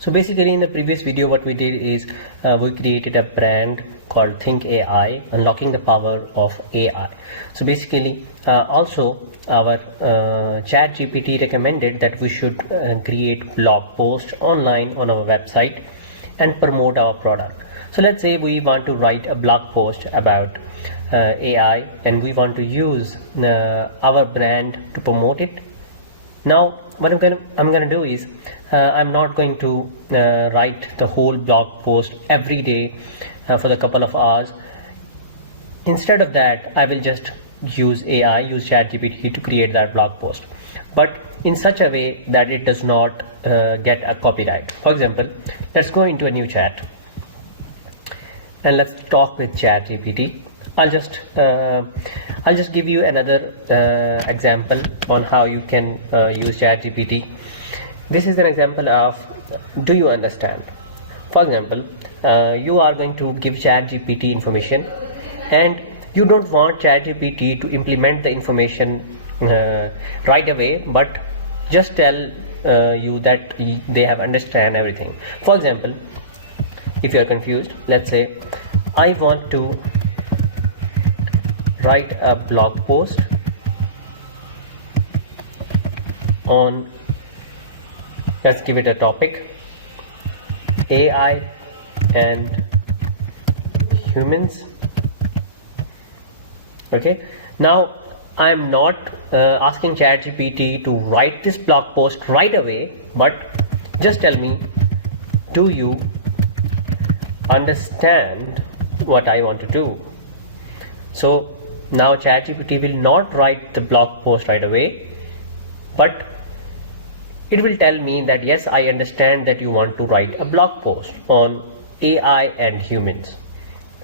So basically in the previous video what we did is we created a brand called Think AI, unlocking the power of AI. So basically also our ChatGPT recommended that we should create blog posts online on our website and promote our product. So let's say we want to write a blog post about AI and we want to use our brand to promote it. Now what I'm gonna do is I'm not going to write the whole blog post every day for the couple of hours. Instead of that, I will just use ChatGPT to create that blog post, but in such a way that it does not get a copyright. For example, let's go into a new chat and let's talk with ChatGPT. I'll just give you another example on how you can use ChatGPT. This is an example of do you understand. For example, you are going to give ChatGPT information and you don't want ChatGPT to implement the information right away, but just tell you that they have understand everything. For example, if you are confused, let's say I want to write a blog post on, let's give it a topic, AI and humans. Okay, now I'm not asking ChatGPT to write this blog post right away, but just tell me, do you understand what I want to do? So now ChatGPT will not write the blog post right away, but it will tell me that yes, I understand that you want to write a blog post on AI and humans.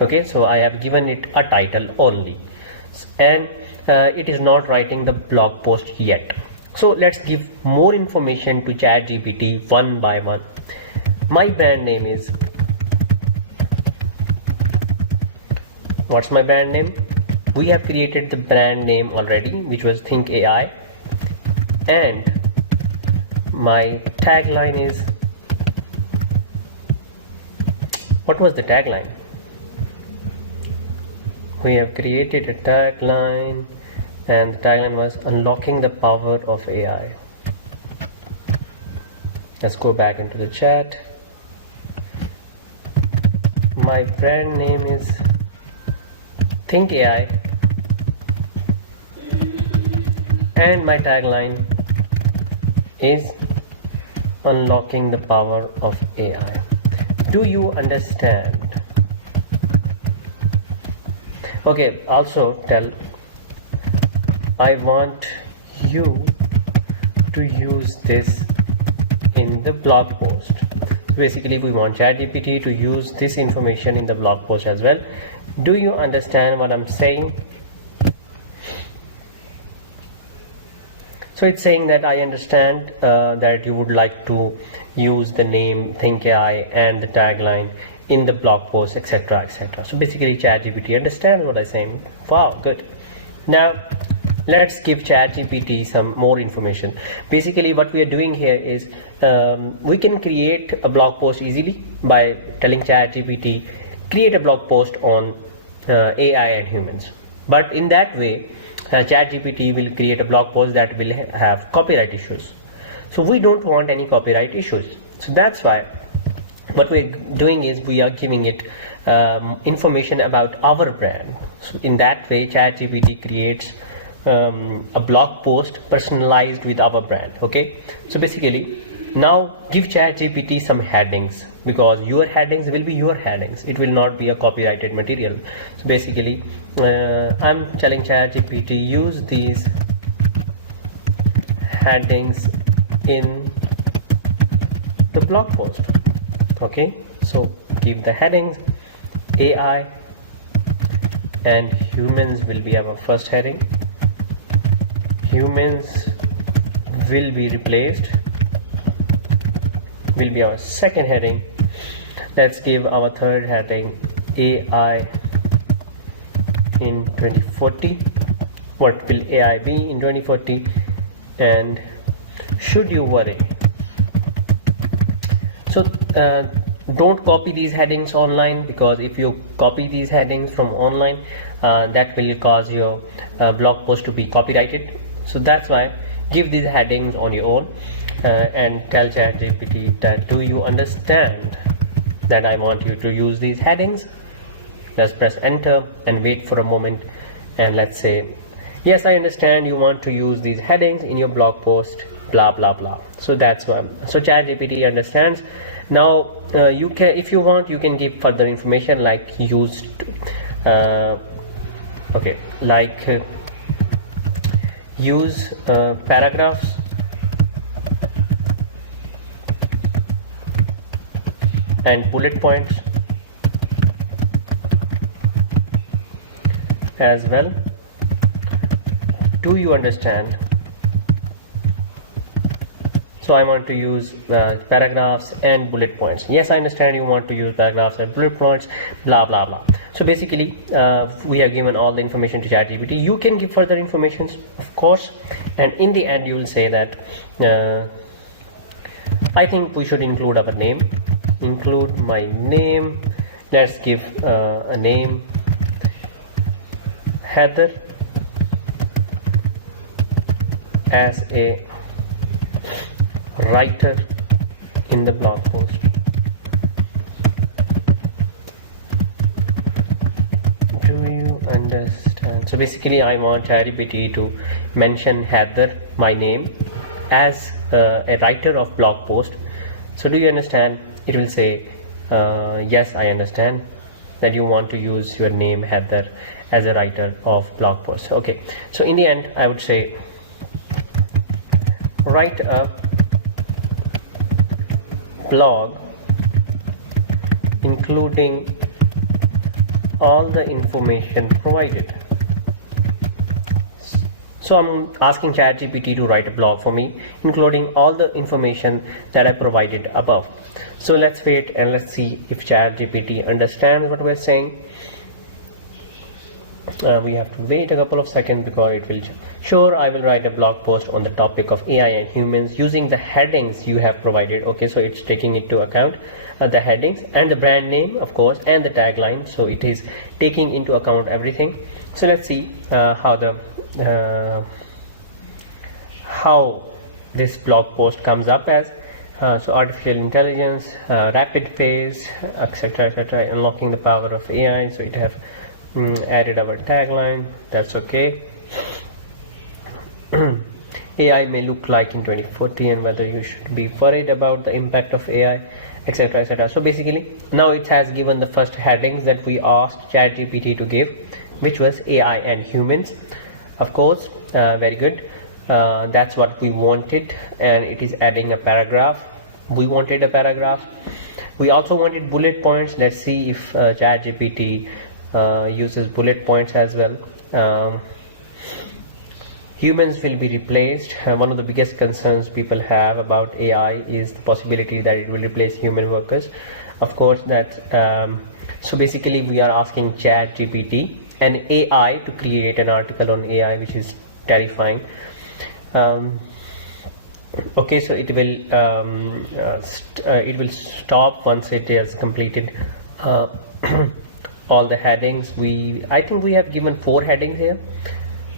Okay, so I have given it a title only, and it is not writing the blog post yet. So let's give more information to ChatGPT one by one. My brand name is, what's my brand name? We have created the brand name already, which was Think AI, and my tagline is, what was the tagline? We have created a tagline and the tagline was unlocking the power of AI. Let's go back into the chat. My brand name is Think AI and my tagline is unlocking the power of AI. Do you understand? Okay, also tell, I want you to use this in the blog post. Basically we want ChatGPT to use this information in the blog post as well. Do you understand what I'm saying? So it's saying that I understand that you would like to use the name Think AI and the tagline in the blog post, etc., etc. So basically ChatGPT understands what I'm saying. Wow, good. Now let's give ChatGPT some more information. Basically what we are doing here is we can create a blog post easily by telling ChatGPT create a blog post on AI and humans, but in that way ChatGPT will create a blog post that will have copyright issues. So we don't want any copyright issues. So that's why what we're doing is we are giving it information about our brand. So in that way ChatGPT creates a blog post personalized with our brand. Okay, so basically now give ChatGPT some headings, because your headings will be your headings. It will not be a copyrighted material. So basically I'm telling ChatGPT use these headings in the blog post. Okay, so give the headings. AI and humans will be our first heading. Humans will be replaced, will be our second heading. Let's give our third heading AI in 2040. What will AI be in 2040? And should you worry? So don't copy these headings online, because if you copy these headings from online, that will cause your blog post to be copyrighted. So that's why give these headings on your own, and tell ChatGPT that, do you understand that I want you to use these headings? Let's press enter and wait for a moment, and let's say, yes, I understand you want to use these headings in your blog post, blah blah blah. So that's why. So ChatGPT understands. Now you can, if you want, you can give further information like used, okay, like use paragraphs and bullet points as well. Do you understand? So I want to use paragraphs and bullet points. Yes, I understand you want to use paragraphs and bullet points, blah blah blah. So basically we have given all the information to ChatGPT. You can give further information, of course, and in the end you will say that I think we should include our name, include my name. Let's give a name, Heather, as a writer in the blog post. Do you understand? So basically I want ChatGPT to mention Heather, my name, as a writer of blog post. So do you understand? It will say yes, I understand that you want to use your name Heather as a writer of blog posts. Okay, so in the end I would say, write a blog including all the information provided. So I'm asking ChatGPT to write a blog for me including all the information that I provided above. So let's wait and let's see if ChatGPT understands what we're saying. We have to wait a couple of seconds because it will. Sure, I will write a blog post on the topic of AI and humans using the headings you have provided. Okay, so it's taking into account the headings and the brand name, of course, and the tagline. So it is taking into account everything. So let's see how this blog post comes up as. So artificial intelligence, rapid pace, etc., etc., unlocking the power of AI. So it have added our tagline. That's okay. AI may look like in 2040 and whether you should be worried about the impact of AI, etc., etc. So basically now it has given the first headings that we asked ChatGPT to give, which was AI and humans. Of course, very good. That's what we wanted, and it is adding a paragraph. We wanted a paragraph. We also wanted bullet points. Let's see if ChatGPT uses bullet points as well. Humans will be replaced. One of the biggest concerns people have about AI is the possibility that it will replace human workers. Of course, that so basically we are asking ChatGPT and AI to create an article on AI, which is terrifying. Okay, so it will stop once it has completed all the headings. I think we have given 4 headings here.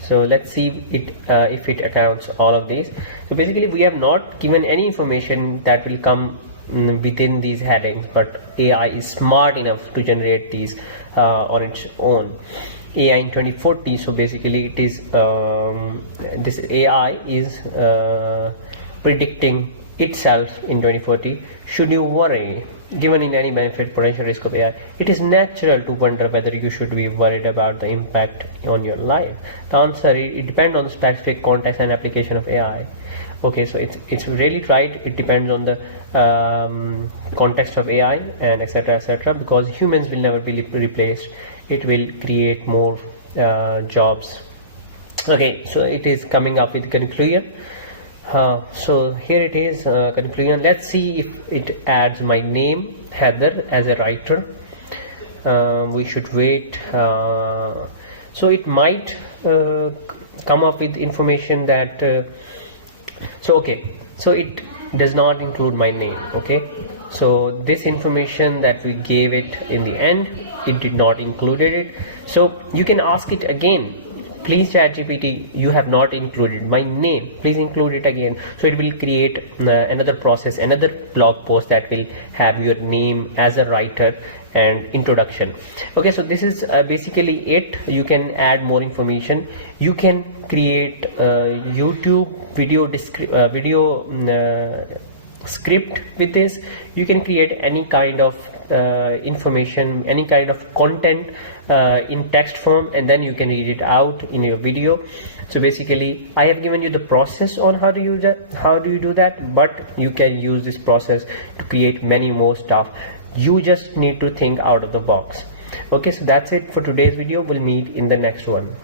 So let's see if it accounts all of these. So basically we have not given any information that will come within these headings, but AI is smart enough to generate these on its own. AI in 2040. So basically it is this AI is predicting itself in 2040. Should you worry? Given in any benefit, potential risk of AI, it is natural to wonder whether you should be worried about the impact on your life. The answer, it depends on the specific context and application of AI. Okay, so it's really right. It depends on the context of AI and etc., etc., because humans will never be replaced. It will create more jobs. Okay, so it is coming up with conclusion. So here it is, conclusion. Let's see if it adds my name Heather as a writer. We should wait. So it might come up with information that so okay, so it does not include my name. Okay, so this information that we gave it in the end, it did not included it. So you can ask it again, please ChatGPT, you have not included my name, please include it again. So it will create another process, another blog post that will have your name as a writer and introduction. Okay, so this is basically it. You can add more information. You can create YouTube video script with this. You can create any kind of information, any kind of content in text form, and then you can read it out in your video. So basically I have given you the process on how to use that, how do you do that, but you can use this process to create many more stuff. You just need to think out of the box. Okay, so that's it for today's video. We'll meet in the next one.